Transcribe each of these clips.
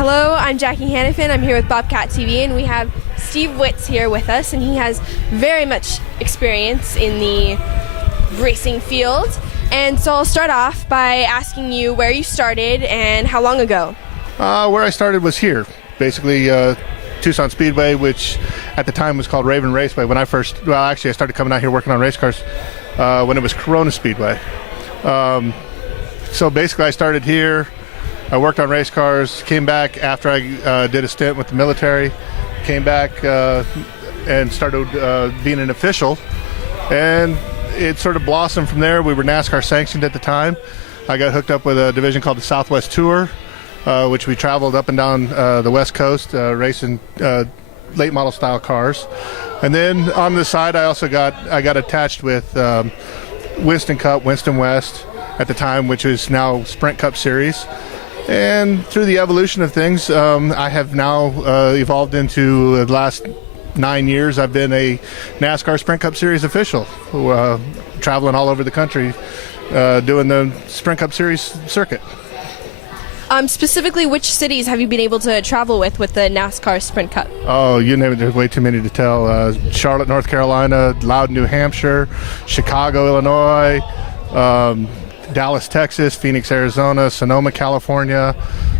Hello, I'm Jackie Hannafin. I'm here with Bobcat TV, and we have Steve Witz here with us, and he has very much experience in the racing field. And so I'll start off by asking you where you started and how long ago. Where I started was here, basically Tucson Speedway, which at the time was called Raven Raceway. When I started coming out here working on race cars when it was Corona Speedway. So basically I started here. I worked on race cars, came back after I did a stint with the military, came back and started being an official, and it sort of blossomed from there. We were NASCAR sanctioned at the time. I got hooked up with a division called the Southwest Tour, which we traveled up and down the West Coast racing late model style cars. And then on the side I got attached with Winston Cup, Winston West at the time, which is now Sprint Cup Series. And through the evolution of things, I have now evolved into the last 9 years. I've been a NASCAR Sprint Cup Series official, traveling all over the country doing the Sprint Cup Series circuit. Specifically, which cities have you been able to travel with the NASCAR Sprint Cup? Oh, you name it, there's way too many to tell. Charlotte, North Carolina, Loudon, New Hampshire, Chicago, Illinois, Dallas, Texas, Phoenix, Arizona, Sonoma, California,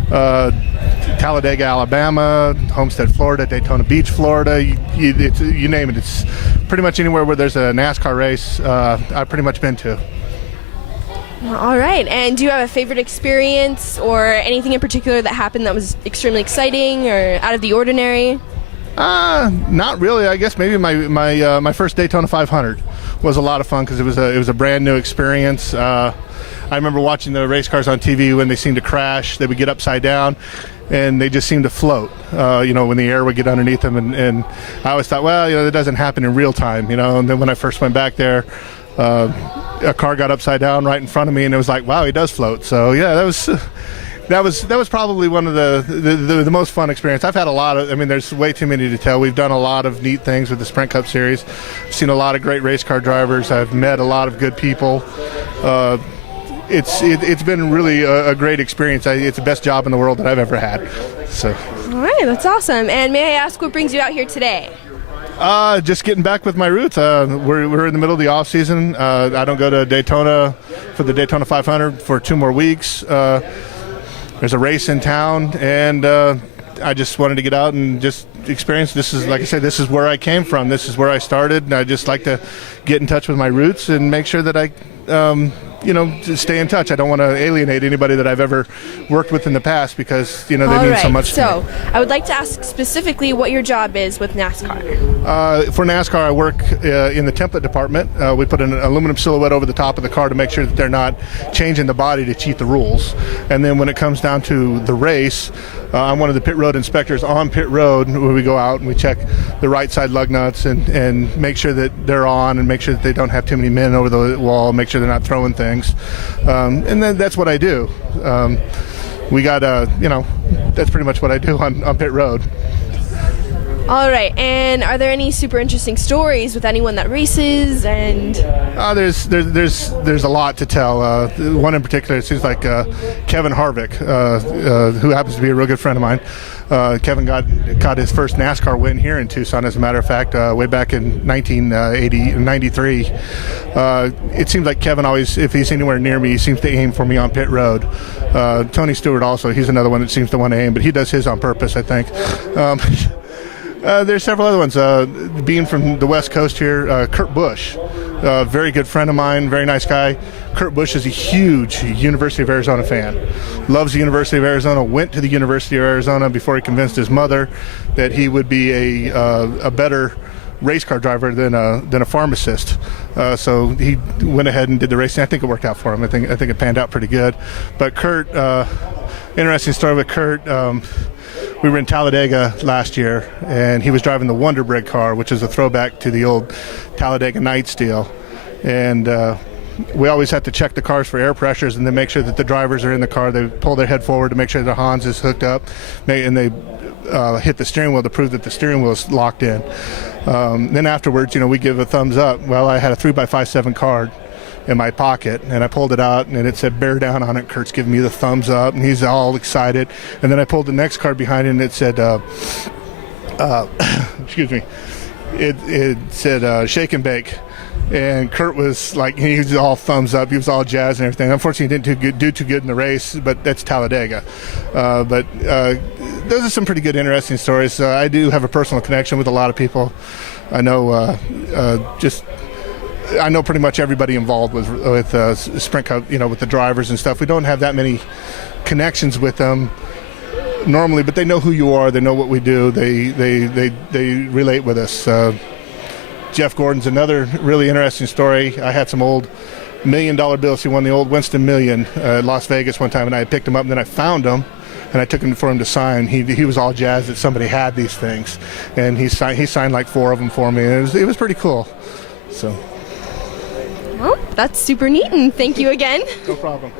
Talladega, Alabama, Homestead, Florida, Daytona Beach, Florida. You name it. It's pretty much anywhere where there's a NASCAR race, I've pretty much been to. All right. And do you have a favorite experience or anything in particular that happened that was extremely exciting or out of the ordinary? Not really. I guess maybe my first Daytona 500 was a lot of fun because it was a brand new experience. I remember watching the race cars on TV when they seemed to crash. They would get upside down, and they just seemed to float. When the air would get underneath them, and I always thought, well, that doesn't happen in real time, And then when I first went back there, a car got upside down right in front of me, and it was like, wow, he does float. So yeah, that was probably one of the most fun experience. I've had a lot of, there's way too many to tell. We've done a lot of neat things with the Sprint Cup Series. I've seen a lot of great race car drivers. I've met a lot of good people. It's been really a great experience. It's the best job in the world that I've ever had. So. All right, that's awesome. And may I ask what brings you out here today? Just getting back with my roots. We're in the middle of the off season. I don't go to Daytona for the Daytona 500 for 2 more weeks. There's a race in town, and I just wanted to get out and just experience. This is, like I said, this is where I came from. This is where I started, and I just like to get in touch with my roots and make sure that I to stay in touch. I don't want to alienate anybody that I've ever worked with in the past because, they mean so much to me. So I would like to ask specifically what your job is with NASCAR. For NASCAR, I work in the template department. We put an aluminum silhouette over the top of the car to make sure that they're not changing the body to cheat the rules. And then when it comes down to the race, I'm one of the pit road inspectors on pit road where we go out and we check the right side lug nuts and make sure that they're on and make sure that they don't have too many men over the wall, make sure they're not throwing things. And then that's what I do. We got, that's pretty much what I do on pit road. All right, and are there any super interesting stories with anyone that races? And there's a lot to tell. One in particular, it seems like Kevin Harvick, who happens to be a real good friend of mine. Kevin got his first NASCAR win here in Tucson, as a matter of fact, way back in 1993. It seems like Kevin always, if he's anywhere near me, he seems to aim for me on pit road. Tony Stewart also, he's another one that seems to want to aim, but he does his on purpose, I think. There's several other ones. Being from the West Coast here, Kurt Busch, a very good friend of mine, very nice guy. Kurt Busch is a huge University of Arizona fan. Loves the University of Arizona, went to the University of Arizona before he convinced his mother that he would be a better race car driver than a pharmacist. So he went ahead and did the racing. I think it worked out for him. I think it panned out pretty good. But Kurt, interesting story with Kurt. We were in Talladega last year, and he was driving the Wonder Bread car, which is a throwback to the old Talladega Nights deal. And we always have to check the cars for air pressures and then make sure that the drivers are in the car. They pull their head forward to make sure the Hans is hooked up, and they hit the steering wheel to prove that the steering wheel is locked in. Then afterwards, we give a thumbs up. Well, I had a 3x57 card in my pocket, and I pulled it out, and it said "bear down" on it. Kurt's giving me the thumbs up, and he's all excited. And then I pulled the next card behind it, and it said, excuse me, it said "shake and bake." And Kurt was like, he was all thumbs up. He was all jazzed and everything. Unfortunately, he didn't do too good in the race, but that's Talladega. But those are some pretty good, interesting stories. I do have a personal connection with a lot of people. I know I know pretty much everybody involved with Sprint Cup, with the drivers and stuff. We don't have that many connections with them normally, but they know who you are. They know what we do. They relate with us. Jeff Gordon's another really interesting story. I had some old $1 million bills. He won the old Winston Million at Las Vegas one time, and I picked him up, and then I found him, and I took him for him to sign. He was all jazzed that somebody had these things, and he signed like 4 of them for me, and it was pretty cool. So. Well, that's super neat, and thank you again. No problem.